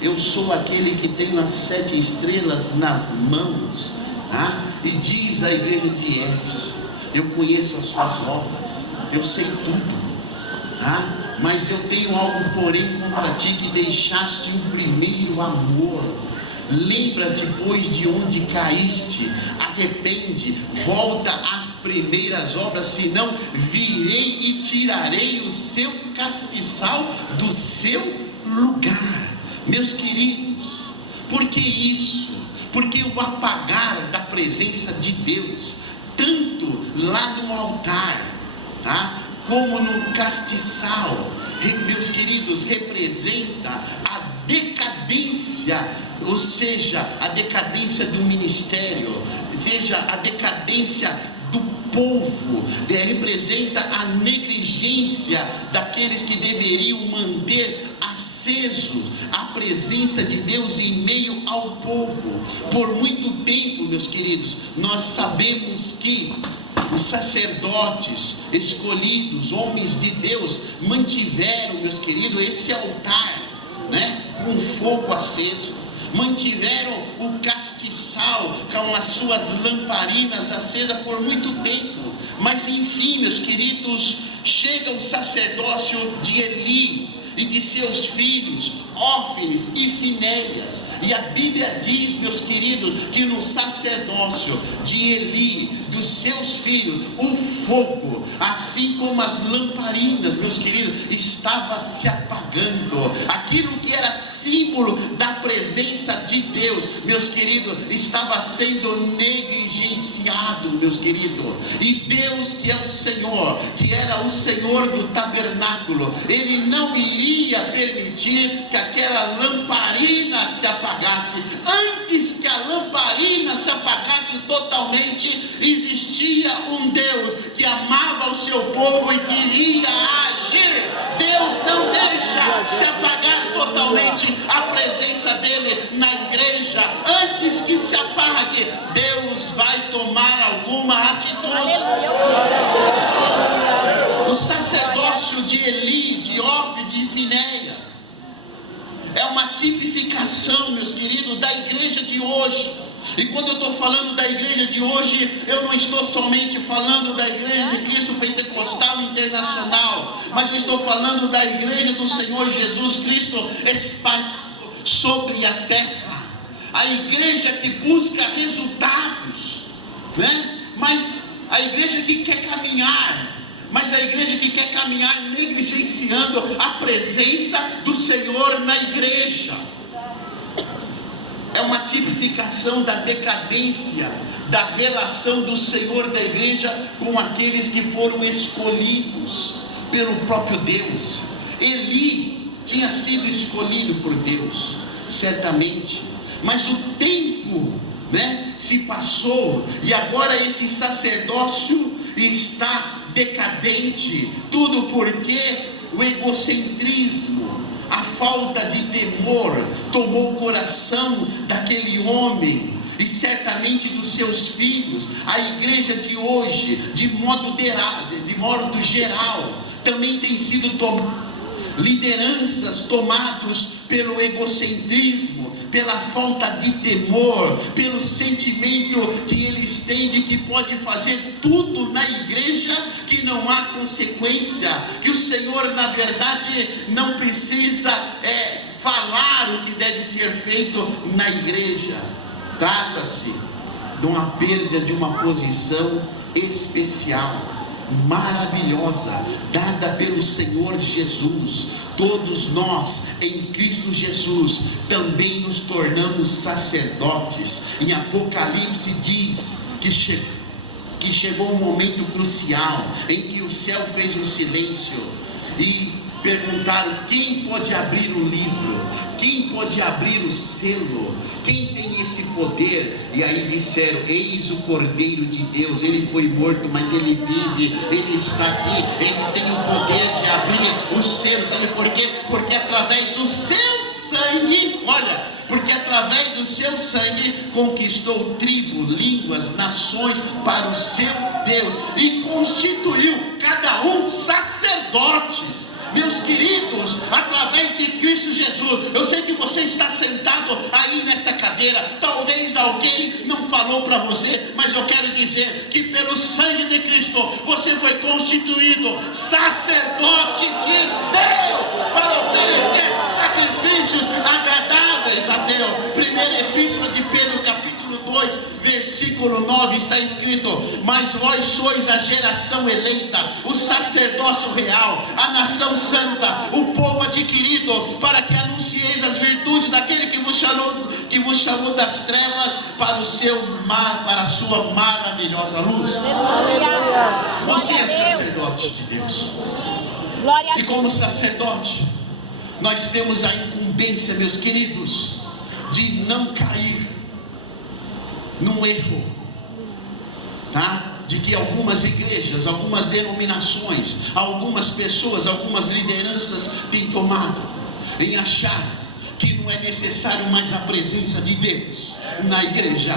eu sou aquele que tem as 7 estrelas nas mãos. E diz a igreja de Éfeso: eu conheço as suas obras, eu sei tudo, mas eu tenho algo porém contra ti, que deixaste o primeiro amor. Lembra-te, pois, de onde caíste, arrepende, volta às primeiras obras, senão virei e tirarei o seu castiçal do seu lugar. Meus queridos, por que isso? Porque o apagar da presença de Deus, tanto lá no altar, como no castiçal, meus queridos, representa a decadência, ou seja, a decadência do ministério, seja a decadência do povo, representa a negligência daqueles que deveriam manter acesos a presença de Deus em meio ao povo. Por muito tempo, meus queridos, nós sabemos que os sacerdotes escolhidos, homens de Deus, mantiveram, meus queridos, esse altar, com fogo aceso, mantiveram o castiçal com as suas lamparinas acesas por muito tempo. Mas enfim, meus queridos, chega o sacerdócio de Eli e de seus filhos, Hófnis e Finéias, e a Bíblia diz, meus queridos, que no sacerdócio de Eli, dos seus filhos, o fogo, assim como as lamparinas, meus queridos, estava se apagando. Aquilo que era símbolo da presença de Deus, meus queridos, estava sendo negligenciado, meus queridos. E Deus, que é o Senhor, que era o Senhor do tabernáculo, Ele não iria permitir que aquela lamparina se apagasse. Antes que a lamparina se apagasse totalmente, existia um Deus que amava o seu povo e queria agir. Deus não deixa se apagar totalmente a presença dele na igreja. Antes que se apague, Deus vai tomar alguma atitude. O sacerdócio de Eli, de Hófnis e Finéia é uma tipificação, meus queridos, da igreja de hoje. E quando eu estou falando da igreja de hoje, eu não estou somente falando da igreja de Cristo Pentecostal Internacional, mas eu estou falando da igreja do Senhor Jesus Cristo espalhado sobre a terra. A igreja que busca resultados, mas a igreja que quer caminhar, mas a igreja que quer caminhar negligenciando a presença do Senhor na igreja. É uma tipificação da decadência da relação do Senhor da igreja com aqueles que foram escolhidos pelo próprio Deus. Eli tinha sido escolhido por Deus, certamente, mas o tempo se passou, e agora esse sacerdócio está decadente. Tudo porque o egocentrismo, a falta de temor tomou o coração daquele homem e certamente dos seus filhos. A igreja de hoje, de modo geral, também tem sido lideranças tomados pelo egocentrismo, pela falta de temor, pelo sentimento que eles têm de que pode fazer tudo na igreja, que não há consequência, que o Senhor na verdade não precisa falar o que deve ser feito na igreja. Trata-se de uma perda de uma posição especial, maravilhosa, dada pelo Senhor Jesus. Todos nós em Cristo Jesus também nos tornamos sacerdotes. Em Apocalipse diz que chegou um momento crucial em que o céu fez um silêncio e perguntaram: quem pode abrir o livro? Quem pode abrir o selo? Quem tem esse poder? E aí disseram: eis o Cordeiro de Deus. Ele foi morto, mas ele vive, ele está aqui, ele tem o poder de abrir os selos. Sabe por quê? Porque através do seu sangue, porque através do seu sangue conquistou tribo, línguas, nações para o seu Deus, e constituiu cada um sacerdotes. meus queridos, através de Cristo Jesus. Eu sei que você está sentado aí nessa cadeira, talvez alguém não falou para você, mas eu quero dizer que pelo sangue de Cristo você foi constituído sacerdote de Deus para oferecer sacrifícios agradáveis a Deus. Primeira epístola de Pedro, capítulo 2, versículo 9, está escrito: mas vós sois a geração eleita, o sacerdócio real, a nação santa, o povo adquirido, para que anuncieis as virtudes daquele que vos chamou das trevas para para a sua maravilhosa luz. Você é sacerdote de Deus. E como sacerdote, nós temos a incumbência, meus queridos, de não cair num erro, tá? De que algumas igrejas, algumas denominações, algumas pessoas, algumas lideranças têm tomado em achar que não é necessário mais a presença de Deus na igreja.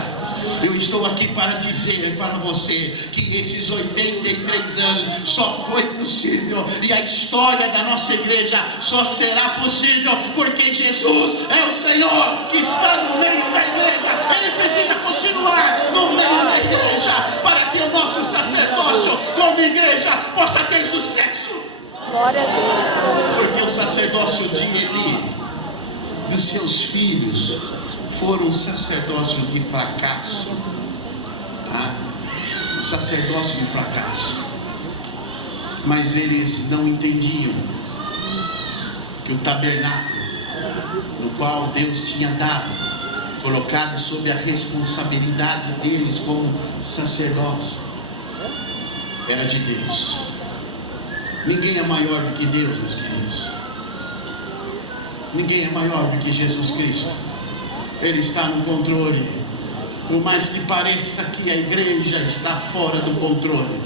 Eu estou aqui para dizer para você que esses 83 anos só foi possível, e a história da nossa igreja só será possível porque Jesus é o Senhor que está no meio da igreja. Ele precisa continuar no meio da igreja para que o nosso sacerdócio como igreja possa ter sucesso. Glória a Deus. Porque o sacerdócio de Eli, dos seus filhos, foram um sacerdócio de fracasso, tá? Um sacerdócio de fracasso. Mas eles não entendiam que o tabernáculo, no qual Deus tinha dado, colocado sob a responsabilidade deles como sacerdócio, era de Deus. Ninguém é maior do que Deus, meus queridos. Ninguém é maior do que Jesus Cristo. Ele está no controle. Por mais que pareça que a igreja está fora do controle,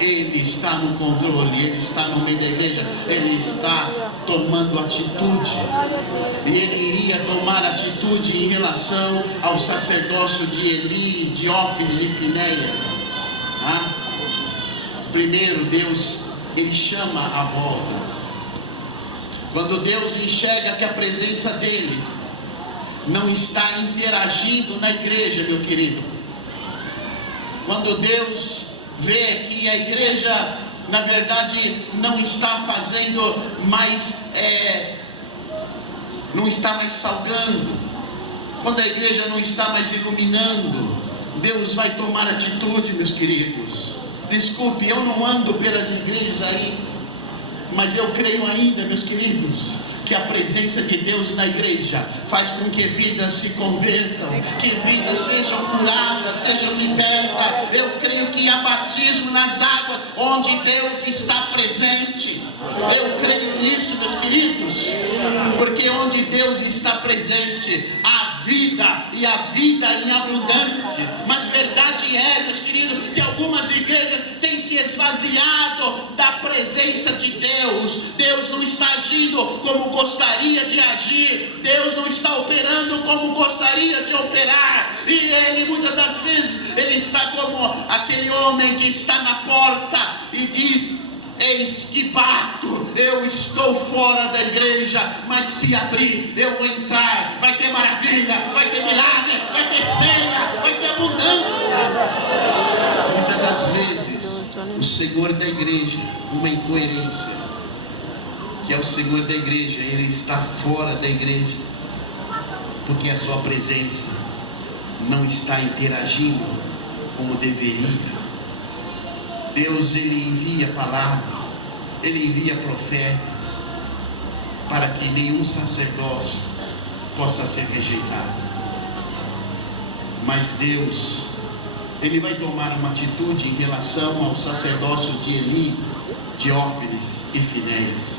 Ele está no controle. Ele está no meio da igreja. Ele está tomando atitude. E Ele iria tomar atitude em relação ao sacerdócio de Eli, de Ófilis e Finéia. Primeiro, Deus, Ele chama a volta. Quando Deus enxerga que a presença dEle não está interagindo na igreja, meu querido. Quando Deus vê que a igreja, na verdade, não está fazendo mais, não está mais salgando, quando a igreja não está mais iluminando, Deus vai tomar atitude, meus queridos. Desculpe, eu não ando pelas igrejas aí, mas eu creio ainda, meus queridos, que a presença de Deus na igreja faz com que vidas se convertam, que vidas sejam curadas, sejam libertas. Eu creio que há batismo nas águas onde Deus está presente. Eu creio nisso, meus queridos, porque onde Deus está presente há vida, e a vida em abundante. Mas verdade é, meus queridos, que algumas igrejas têm se esvaziado da presença de Deus. Deus não está agindo como gostaria de agir. Deus não está operando como gostaria de operar. E Ele, muitas das vezes, Ele está como aquele homem que está na porta e diz: eis que bato, eu estou fora da igreja, mas se abrir, eu vou entrar. Vai ter maravilha, vai ter milagre, vai ter ceia, vai ter abundância. Muitas das vezes, o Senhor da igreja, uma incoerência, que é o Senhor da igreja, Ele está fora da igreja, porque a sua presença não está interagindo como deveria. Deus, Ele envia palavra, Ele envia profetas, para que nenhum sacerdócio possa ser rejeitado. Mas Deus, Ele vai tomar uma atitude em relação ao sacerdócio de Eli, de Ófilis e Finéias.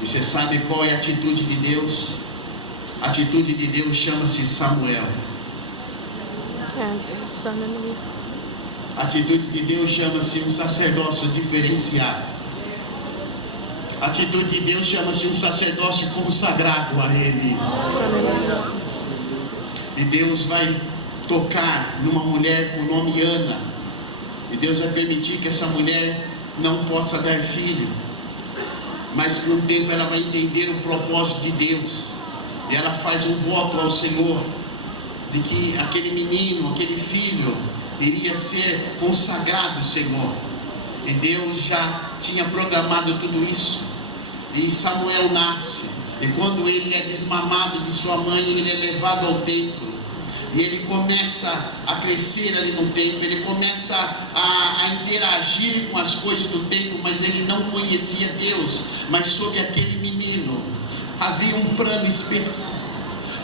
E você sabe qual é a atitude de Deus? A atitude de Deus chama-se Samuel. A atitude de Deus chama-se um sacerdócio diferenciado. A atitude de Deus chama-se um sacerdócio consagrado a Ele. E Deus vai tocar numa mulher com o nome Ana. E Deus vai permitir que essa mulher não possa dar filho. mas com o tempo ela vai entender o propósito de Deus, e ela faz um voto ao Senhor, de que aquele menino, aquele filho, iria ser consagrado ao Senhor, e Deus já tinha programado tudo isso. E Samuel nasce, e quando ele é desmamado de sua mãe, ele é levado ao templo, e ele começa a crescer ali no templo, ele começa a interagir com as coisas do templo, mas ele não conhecia Deus. Mas sobre aquele menino havia um plano especial.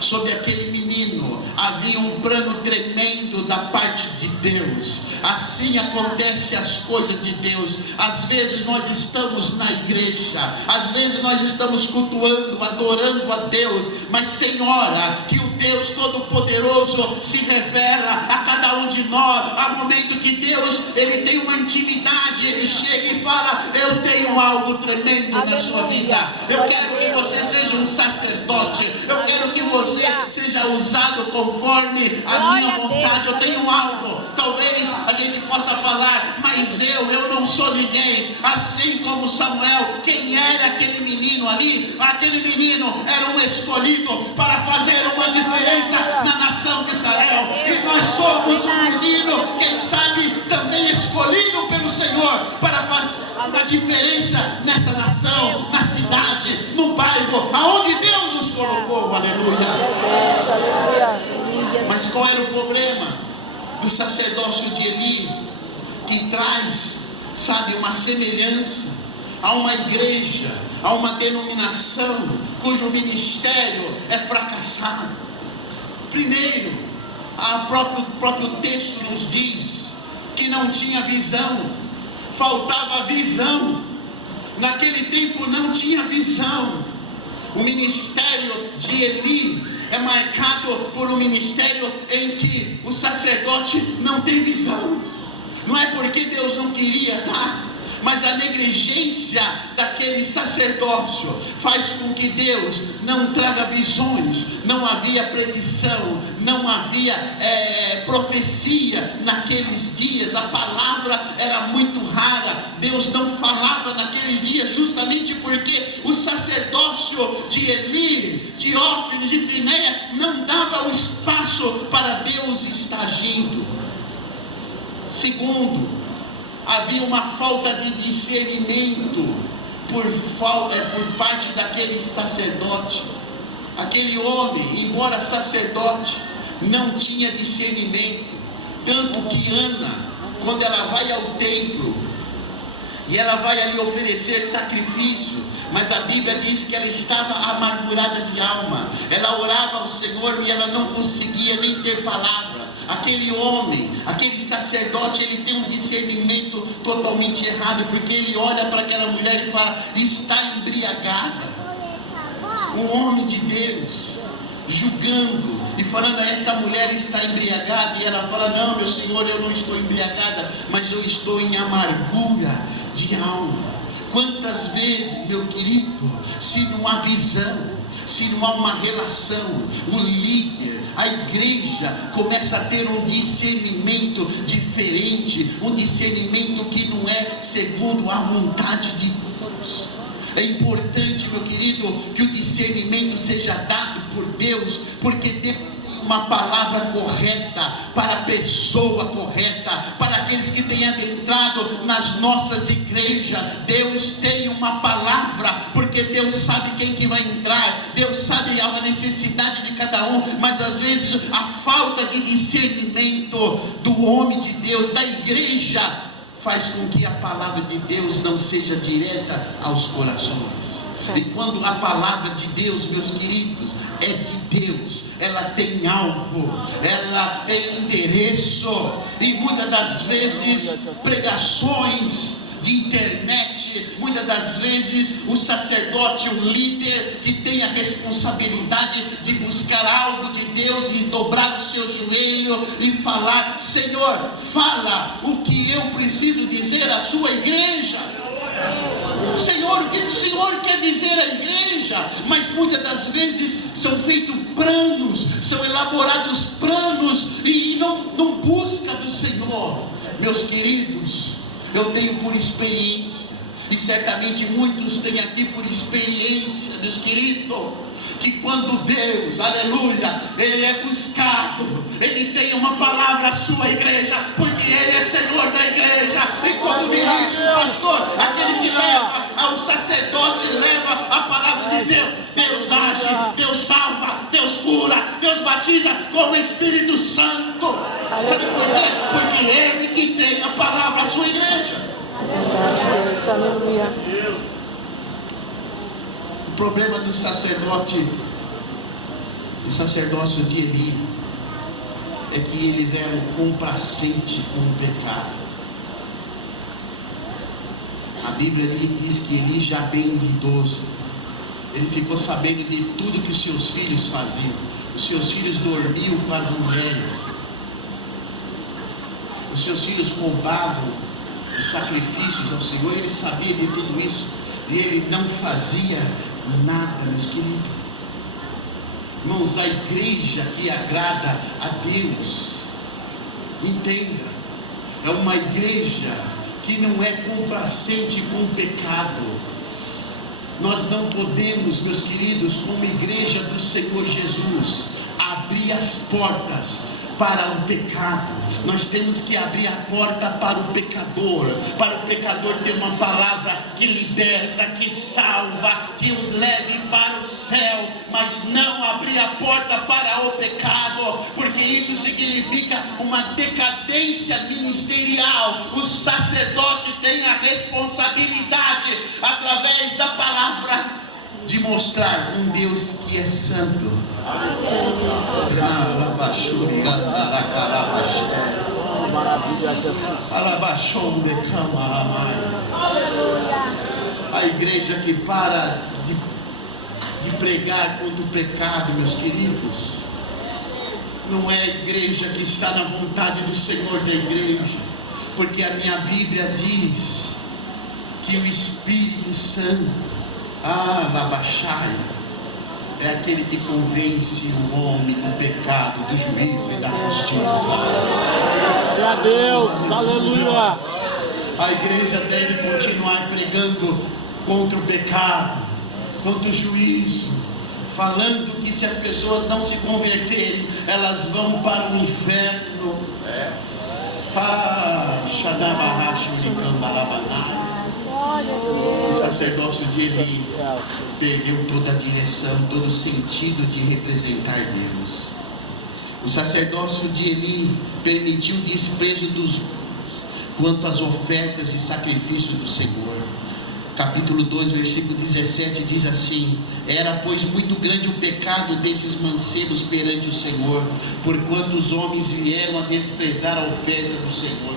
Sobre aquele menino havia um plano tremendo da parte de Deus. Assim acontece as coisas de Deus. Às vezes nós estamos na igreja, às vezes nós estamos cultuando, adorando a Deus, mas tem hora que o Deus Todo-Poderoso se revela a cada um de nós. Há momento que Deus, ele tem uma intimidade, ele chega e fala: eu tenho algo tremendo na sua vida. Eu quero que você seja um sacerdote, eu quero que você seja usado conforme a minha vontade. Eu tenho algo. Talvez a gente possa falar: mas eu não sou ninguém. Assim como Samuel, quem era aquele menino ali? Aquele menino era um escolhido para fazer uma diferença na nação de Israel. E nós somos um menino, quem sabe também escolhido pelo Senhor para fazer a diferença nessa nação, na cidade, no bairro, aonde Deus nos colocou. Aleluia. Mas qual era o problema do sacerdócio de Eli? Que traz, sabe, uma semelhança a uma igreja, a uma denominação cujo ministério é fracassado. Primeiro, o próprio texto nos diz que não tinha visão. Faltava visão. Naquele tempo não tinha visão. O ministério de Eli é marcado por um ministério em que o sacerdote não tem visão. Não é porque Deus não queria dar, mas a negligência daquele sacerdócio faz com que Deus não traga visões. Não havia predição, não havia profecia naqueles dias. A palavra era muito rara. Deus não falava naqueles dias, justamente porque o sacerdócio de Eli, de Hófni, de Finéia não dava o espaço para Deus estar agindo. Segundo, havia uma falta de discernimento por parte daquele sacerdote. Aquele homem, embora sacerdote, não tinha discernimento. Tanto que Ana, quando ela vai ao templo e ela vai ali oferecer sacrifício, mas a Bíblia diz que ela estava amargurada de alma. Ela orava ao Senhor e ela não conseguia nem ter palavra. Aquele homem, aquele sacerdote, ele tem um discernimento totalmente errado, porque ele olha para aquela mulher e fala: está embriagada. Um homem de Deus, julgando e falando: essa mulher está embriagada. E ela fala: não, meu Senhor, eu não estou embriagada, mas eu estou em amargura de alma. Quantas vezes, meu querido, se não há visão, se não há uma relação, o líder, a igreja começa a ter um discernimento diferente, um discernimento que não é segundo a vontade de Deus. É importante, meu querido, que o discernimento seja dado por Deus, porque Deus tem uma palavra correta para a pessoa correta, para aqueles que têm adentrado nas nossas igrejas. Deus tem uma palavra, porque Deus sabe quem que vai entrar, Deus sabe a necessidade de cada um, mas às vezes a falta de discernimento do homem de Deus, da igreja, faz com que a palavra de Deus não seja direta aos corações. E quando a palavra de Deus, meus queridos, é de Deus, ela tem alvo, ela tem endereço. E muitas das vezes pregações de internet, muitas das vezes o sacerdote, o líder que tem a responsabilidade de buscar algo de Deus, de dobrar o seu joelho e falar: Senhor, fala o que eu preciso dizer à sua igreja. Senhor, o que o Senhor quer dizer à igreja? Mas muitas das vezes são feitos planos, são elaborados planos e não busca do Senhor. Meus queridos, eu tenho por experiência E certamente muitos têm aqui por experiência, meus queridos, que quando Deus, aleluia, Ele é buscado, Ele tem uma palavra à sua igreja, porque Ele é Senhor da igreja. E quando o ministro, o pastor, aquele que leva, ao sacerdote leva a palavra de Deus, Deus age, Deus salva, Deus cura, Deus batiza com o Espírito Santo. Sabe por quê? Porque Ele que tem a palavra à sua igreja. Verdade, Deus, aleluia. O problema do sacerdócio de Eli, é que eles eram complacentes com o pecado. A Bíblia ali diz que Eli, já bem idoso, ele ficou sabendo de tudo que os seus filhos faziam. Os seus filhos dormiam com as mulheres, os seus filhos roubavam os sacrifícios ao Senhor. Ele sabia de tudo isso e ele não fazia nada, meus queridos. Irmãos, a igreja que agrada a Deus, entenda, é uma igreja que não é complacente com o pecado. Nós não podemos, meus queridos, como igreja do Senhor Jesus, abrir as portas para o pecado. Nós temos que abrir a porta para o pecador ter uma palavra que liberta, que salva, que o leve para o céu, mas não abrir a porta para o pecado, porque isso significa uma decadência ministerial. O sacerdote tem a responsabilidade, através da palavra, de mostrar um Deus que é santo. A igreja que para de pregar contra o pecado, meus queridos, não é a igreja que está na vontade do Senhor da igreja, porque a minha Bíblia diz que o Espírito Santo, é aquele que convence o homem do pecado, do juízo e da justiça. Glória a Deus, aleluia. A igreja deve continuar pregando contra o pecado, contra o juízo, falando que se as pessoas não se converterem, elas vão para o inferno. O sacerdócio de Eli perdeu toda a direção, todo o sentido de representar Deus. O sacerdócio de Eli permitiu o desprezo dos quanto às ofertas e sacrifícios do Senhor. Capítulo 2, versículo 17 diz assim: era pois muito grande o pecado desses mancebos perante o Senhor, porquanto os homens vieram a desprezar a oferta do Senhor.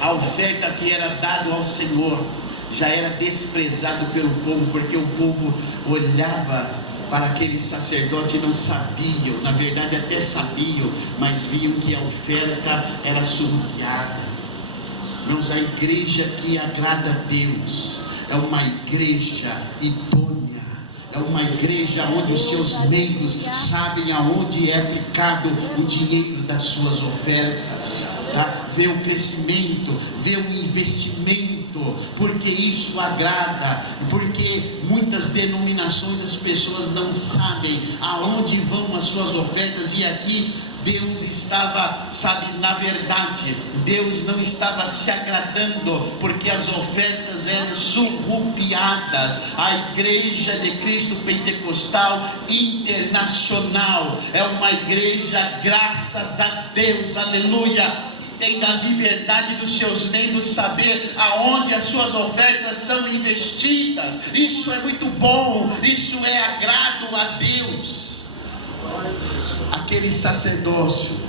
A oferta que era dada ao Senhor já era desprezado pelo povo, porque o povo olhava para aquele sacerdote e não sabiam, na verdade até sabiam, mas viam que a oferta era surrupiada. Irmãos, a igreja que agrada a Deus é uma igreja idônea, é uma igreja onde os seus membros sabem aonde é aplicado o dinheiro das suas ofertas, tá? Vê o crescimento, vê o investimento, porque isso agrada, porque muitas denominações as pessoas não sabem aonde vão as suas ofertas, e aqui Deus estava, na verdade, Deus não estava se agradando, porque as ofertas eram surrupiadas. A igreja de Cristo Pentecostal Internacional é uma igreja, graças a Deus, aleluia, tem a liberdade dos seus membros saber aonde as suas ofertas são investidas. Isso é muito bom, isso é agrado a Deus. Aquele sacerdócio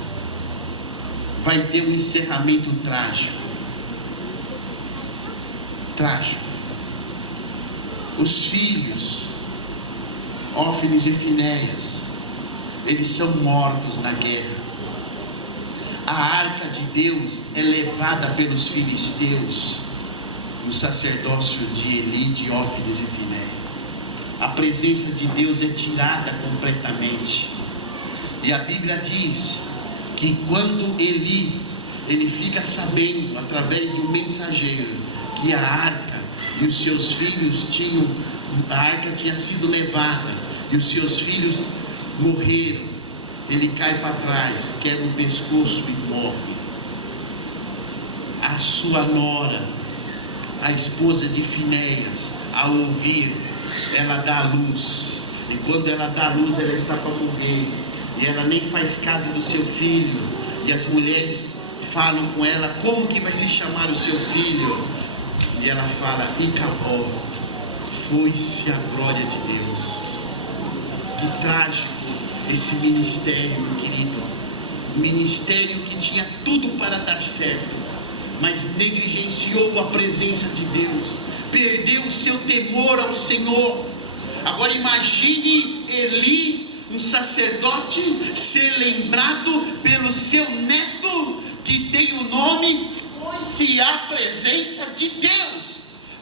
vai ter um encerramento trágico. Os filhos, Hófnis e Finéias, eles são mortos na guerra. A arca de Deus é levada pelos filisteus no sacerdócio de Eli, de Hófnis e Finéias. A presença de Deus é tirada completamente. E a Bíblia diz que quando ele fica sabendo, através de um mensageiro, que a arca e os seus filhos a arca tinha sido levada, e os seus filhos morreram. Ele cai para trás, quebra o pescoço e morre. A sua nora, a esposa de Finéias, ao ouvir, ela dá a luz, e quando ela dá a luz, ela está para morrer, e ela nem faz caso do seu filho, e as mulheres falam com ela: como que vai se chamar o seu filho? E ela fala: Icabod, foi-se a glória de Deus. Que trágico esse ministério, meu querido. Ministério que tinha tudo para dar certo, mas negligenciou a presença de Deus, perdeu o seu temor ao Senhor. Agora imagine Eli, um sacerdote, ser lembrado pelo seu neto, que tem o nome Foi-se a presença de Deus.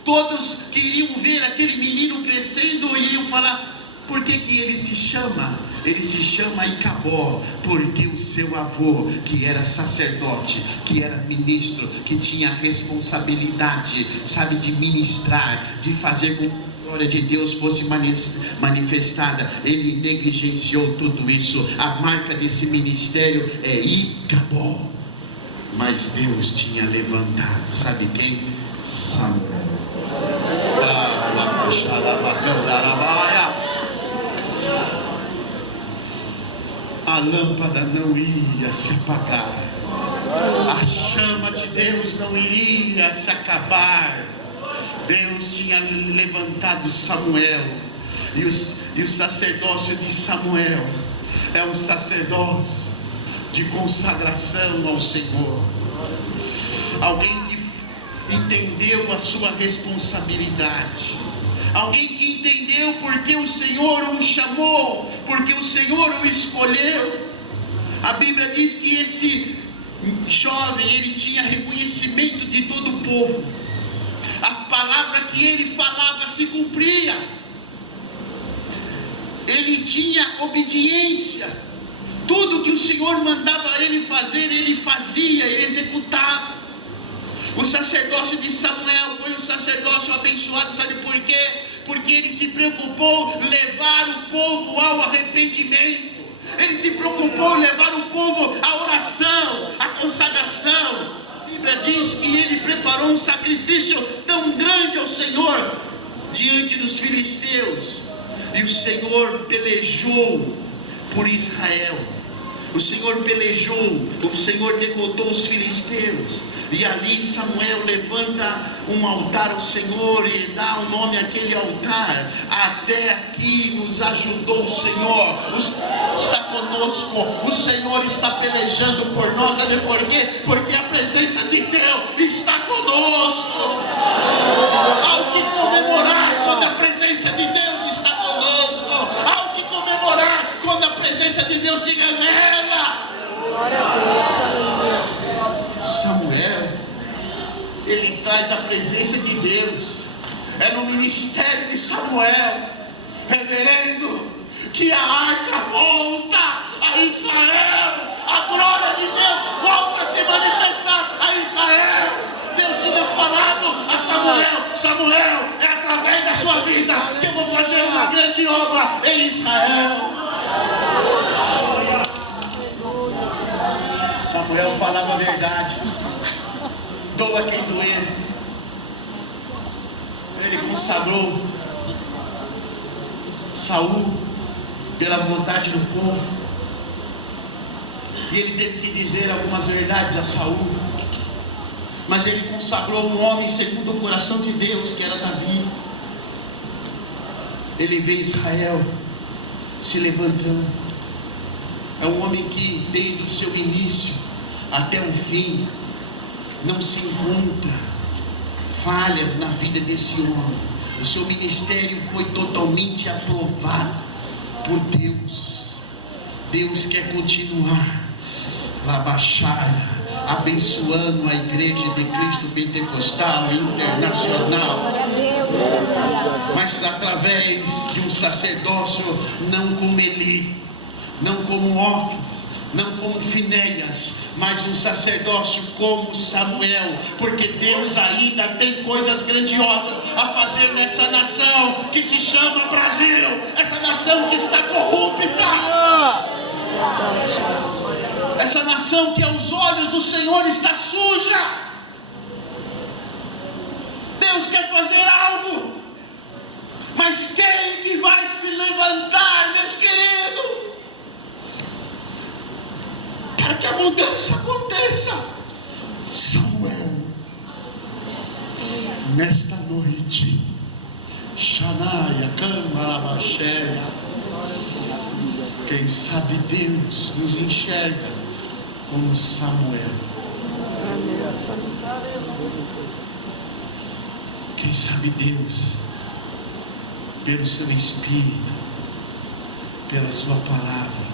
Todos queriam ver aquele menino crescendo e iam falar: por que ele se chama? Ele se chama Icabod, porque o seu avô, que era sacerdote, que era ministro, que tinha a responsabilidade, sabe, de ministrar, de fazer com que a glória de Deus fosse manifestada, ele negligenciou tudo isso. A marca desse ministério é Icabod. Mas Deus tinha levantado, sabe quem? Samuel. A lâmpada não ia se apagar, a chama de Deus não iria se acabar. Deus tinha levantado Samuel, e o sacerdócio de Samuel é um sacerdócio de consagração ao Senhor. Alguém que entendeu a sua responsabilidade, alguém que entendeu porque o Senhor o chamou, porque o Senhor o escolheu. A Bíblia diz que esse jovem, ele tinha reconhecimento de todo o povo, a palavra que ele falava se cumpria, ele tinha obediência, tudo que o Senhor mandava ele fazer, ele fazia, ele executava. O sacerdócio de Samuel foi um sacerdócio abençoado, sabe por quê? Porque ele se preocupou em levar o povo ao arrependimento, ele se preocupou em levar o povo à oração, à consagração. A Bíblia diz que ele preparou um sacrifício tão grande ao Senhor diante dos filisteus, e o Senhor pelejou por Israel. O Senhor pelejou, o Senhor derrotou os filisteus. E ali Samuel levanta um altar ao Senhor e dá o nome àquele altar: até aqui nos ajudou o Senhor, está conosco, o Senhor está pelejando por nós. Sabe por quê? Porque a presença de Deus está conosco. Há o que comemorar quando a presença de Deus está conosco. Há o que comemorar quando a presença de Deus se revela. Glória a Deus, aleluia. Samuel, ele traz a presença de Deus. É no ministério de Samuel, reverendo, que a arca volta a Israel. A glória de Deus volta a se manifestar a Israel. Deus tinha falado a Samuel: Samuel, é através da sua vida que eu vou fazer uma grande obra em Israel. Samuel falava a verdade, doa quem doer. Ele consagrou Saul pela vontade do povo, e ele teve que dizer algumas verdades a Saul, mas ele consagrou um homem segundo o coração de Deus, que era Davi. Ele vê Israel se levantando. É um homem que desde o seu início até o fim não se encontra falhas na vida desse homem. O seu ministério foi totalmente aprovado por Deus. Deus quer continuar abençoando a igreja de Cristo Pentecostal Internacional, mas através de um sacerdócio não como Eli, não como Ófnis, não como Finéias, mas um sacerdócio como Samuel, porque Deus ainda tem coisas grandiosas a fazer nessa nação que se chama Brasil, essa nação que está corrupta, essa nação que aos olhos do Senhor está suja. Deus quer fazer algo, mas quem que vai se levantar, meus queridos, para que a mudança aconteça? Samuel, nesta noite, Shanaia, Camarabaxéia, quem sabe Deus nos enxerga como Samuel. Quem sabe Deus, pelo seu Espírito, pela sua palavra,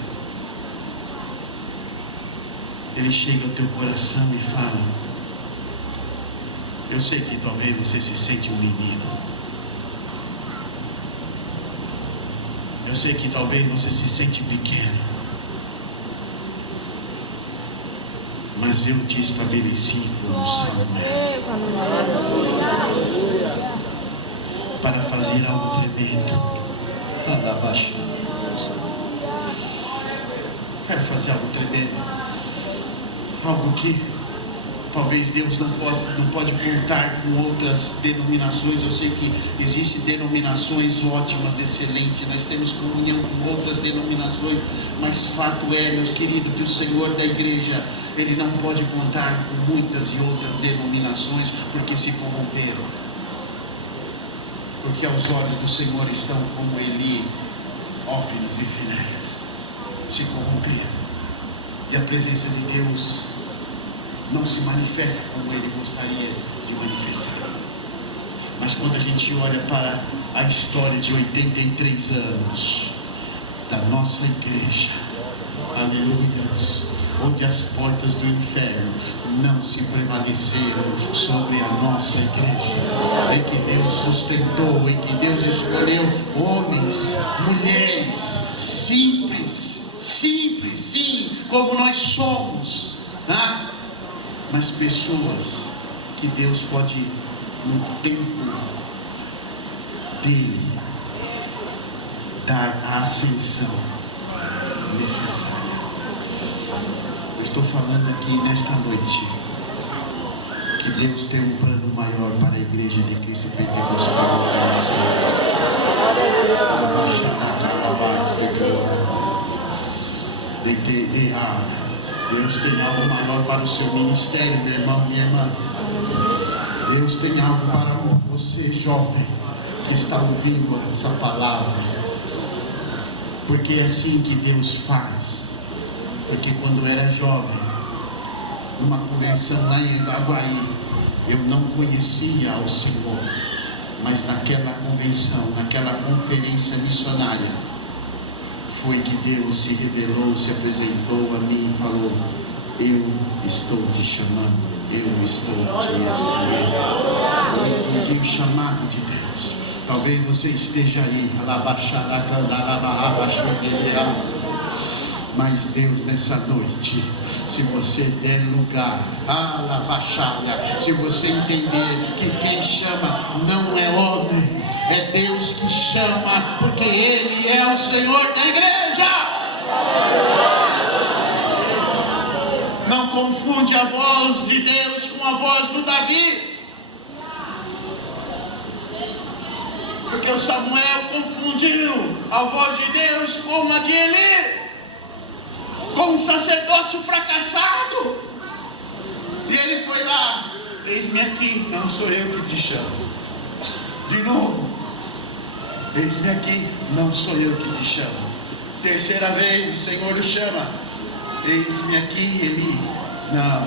Ele chega ao teu coração e fala: eu sei que talvez você se sente um menino, eu sei que talvez você se sente pequeno, mas eu te estabeleci como Samuel para fazer algo tremendo. Quero fazer algo tremendo, algo que talvez Deus não pode contar com outras denominações. Eu sei que existem denominações ótimas, excelentes, nós temos comunhão com outras denominações, mas fato é, meus queridos, que o Senhor da igreja, Ele não pode contar com muitas e outras denominações, porque se corromperam, porque aos olhos do Senhor estão como Eli, Ófinis e Finéias, se corromperam, e a presença de Deus não se manifesta como Ele gostaria de manifestar. Mas quando a gente olha para a história de 83 anos da nossa igreja, aleluia, onde as portas do inferno não se prevaleceram sobre a nossa igreja, em que Deus sustentou, em que Deus escolheu homens, mulheres simples, sim, como nós somos, tá? Mas pessoas que Deus pode, no tempo dele, dar a ascensão necessária. Eu estou falando aqui nesta noite que Deus tem um plano maior para a igreja de Cristo Pentecostal. Deus tem algo maior para o seu ministério, meu irmão, minha irmã. Deus tem algo para você, jovem, que está ouvindo essa palavra, porque é assim que Deus faz. Porque quando eu era jovem, numa convenção lá em Itaguaí, eu não conhecia ao Senhor, mas naquela convenção, naquela conferência missionária, foi que Deus se revelou, se apresentou a mim e falou: eu estou te chamando, eu estou te escolhendo. Eu entendi o chamado de Deus. Talvez você esteja aí, mas Deus, nessa noite, se você der lugar, se você entender que quem chama não é homem, é Deus que chama, porque Ele é o Senhor da igreja. Não confunde a voz de Deus com a voz do Davi, porque o Samuel confundiu a voz de Deus com a de Eli, com um sacerdócio fracassado. E ele foi lá: eis-me aqui, não sou eu que te chamo. De novo: eis-me aqui, não sou eu que te chamo. Terceira vez o Senhor o chama: eis-me aqui, Eli. Não,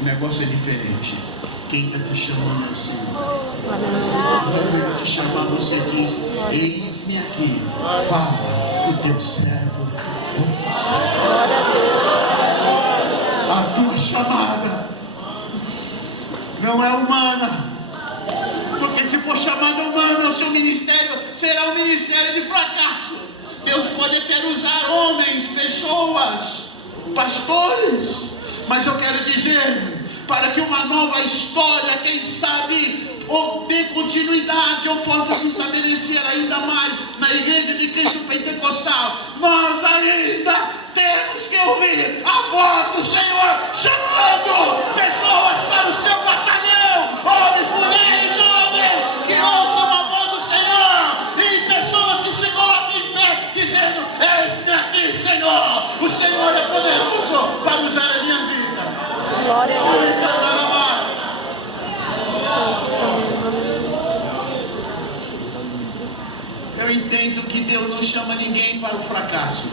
o negócio é diferente. Quem está te chamando é o Senhor. Quando Ele te chamar, você diz: eis-me aqui, fala o teu servo. A tua chamada não é humana, porque se for chamada humana, o seu ministério será um ministério de fracasso. Deus pode até usar homens, pessoas, pastores, mas eu quero dizer, para que uma nova história, quem sabe, ou dê continuidade, ou possa se estabelecer ainda mais na igreja de Cristo Pentecostal, nós ainda temos que ouvir a voz do Senhor chamando pessoas para o seu batalhão, homens, mulheres, jovens, que ouçam a voz do Senhor, e pessoas que se colocam em pé, dizendo: eis-me aqui, Senhor, o Senhor é poderoso para usar a minha vida. Glória a Deus. Eu entendo que Deus não chama ninguém para o fracasso.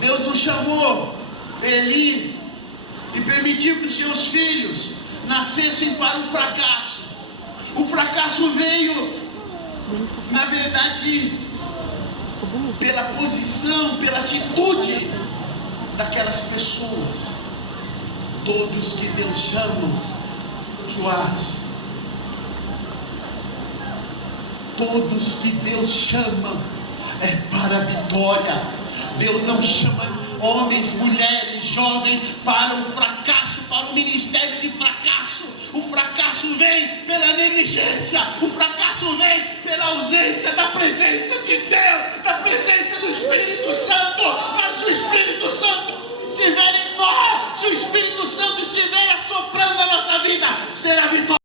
Deus não chamou Eli e permitiu que os seus filhos nascessem para o fracasso. O fracasso veio, na verdade, pela posição, pela atitude daquelas pessoas. Todos que Deus chama, Joás, todos que Deus chama é para a vitória. Deus não chama homens, mulheres, jovens para o fracasso, para o ministério de fracasso. O fracasso vem pela negligência, o fracasso vem pela ausência da presença de Deus, da presença do Espírito Santo.